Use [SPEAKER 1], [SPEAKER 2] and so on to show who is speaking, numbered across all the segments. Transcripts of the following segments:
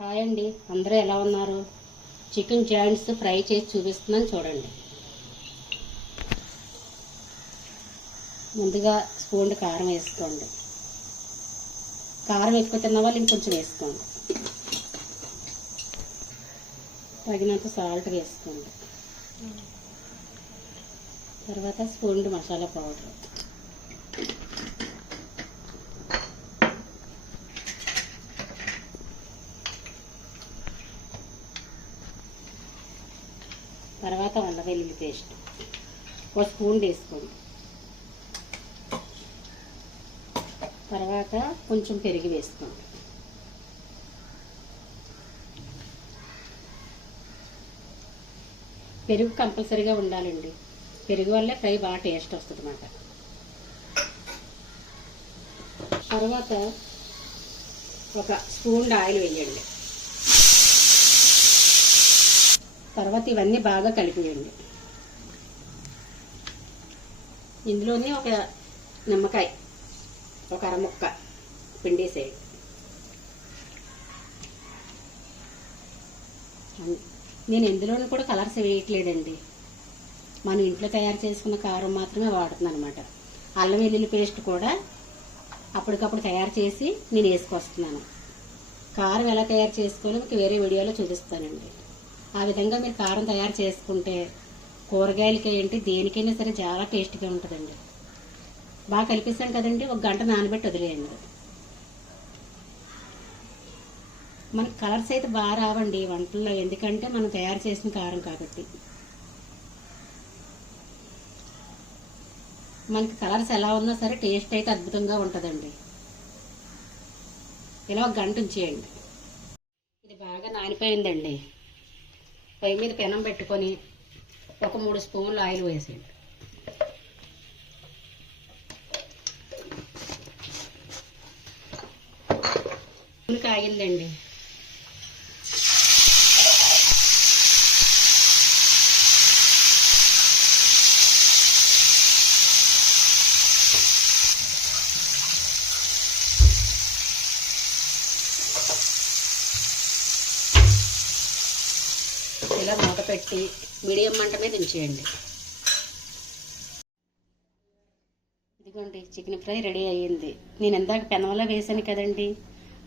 [SPEAKER 1] Hi అండి. అందరూ ఎలా ఉన్నారు? చికెన్ జాయింట్స్ ఫ్రై చేసి చూపిస్తున్నాను చూడండి. ముందుగా స్పూన్ కారం వేసుకోండి. కారం ఎక్కువ తిన్న వాళ్ళు ఇంకొంచెం వేసుకోండి. తగినంత సాల్ట్ వేసుకోండి. తర్వాత స్పూన్ మసాలా పౌడర్. తర్వాత వంద వెల్లుల్లి పేస్ట్. ఒక స్పూన్ వేసుకోండి. తర్వాత కొంచెం పెరుగు వేసుకోండి. పెరుగు కంపల్సరీగా ఉండాలండి. పెరుగు వల్లే ఫ్రై బాగా టేస్ట్ వస్తుంది అన్నమాట. తర్వాత ఒక స్పూన్ ఆయిల్ వేయండి. తర్వాత ఇవన్నీ బాగా కలిపేయండి. ఇందులోనే ఒక నిమ్మకాయ ఒక అరముక్క పిండేసేయండి. నేను ఎందులోనూ కూడా కలర్స్ వేయట్లేదండి. మనం ఇంట్లో తయారు చేసుకున్న కారం మాత్రమే వాడుతున్నాను అనమాట అల్లం వెల్లుల్లి పేస్ట్ కూడా అప్పటికప్పుడు తయారు చేసి నేను వేసుకొస్తున్నాను. కారం ఎలా తయారు చేసుకోవాలో మీకు వేరే వీడియోలో చూపిస్తానండి. ఆ విధంగా మీరు కారం తయారు చేసుకుంటే కూరగాయలకి ఏంటి దేనికైనా సరే చాలా టేస్ట్గా ఉంటుందండి. బాగా కలిపిస్తాం కదండి ఒక గంట నానబెట్టి వదిలేయండి. మనకి కలర్స్ అయితే బాగా రావండి వంటల్లో ఎందుకంటే మనం తయారు చేసిన కారం కాబట్టి. మనకి కలర్స్ ఎలా ఉన్నా సరే టేస్ట్ అయితే అద్భుతంగా ఉంటుందండి. ఇలా ఒక గంట ఉంచేయండి. ఇది బాగా నానిపోయిందండి. పొయ్యి మీద పెనం పెట్టుకొని ఒక మూడు స్పూన్లు ఆయిల్ వేసేయండి. ఉనికి ఆగిందండి ఇలా మూత పెట్టి మీడియం మంట మీద ఉంచేయండి. ఇదిగోండి చికెన్ ఫ్రై రెడీ అయ్యింది. నేను ఇందాక పెనవల వేసాను కదండి.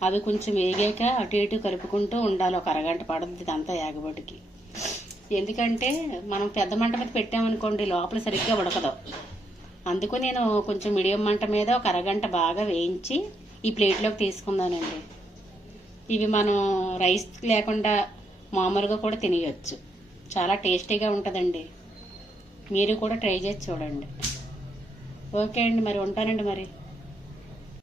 [SPEAKER 1] అవి కొంచెం వేగాక అటు ఇటు కలుపుకుంటూ ఉండాలి. ఒక అరగంట పడుతుంది ఇదంతా ఏగబడికి ఎందుకంటే మనం పెద్ద మంట మీద పెట్టామనుకోండి లోపల సరిగ్గా ఉడకదు. అందుకు నేను కొంచెం మీడియం మంట మీద ఒక అరగంట బాగా వేయించి ఈ ప్లేట్లోకి తీసుకున్నానండి ఇవి మనం రైస్ లేకుండా మామూలుగా కూడా తినేయచ్చు. చాలా టేస్టీగా ఉంటుందండి. మీరు కూడా ట్రై చేసి చూడండి. ఓకే అండి మరి ఉంటానండి మరి.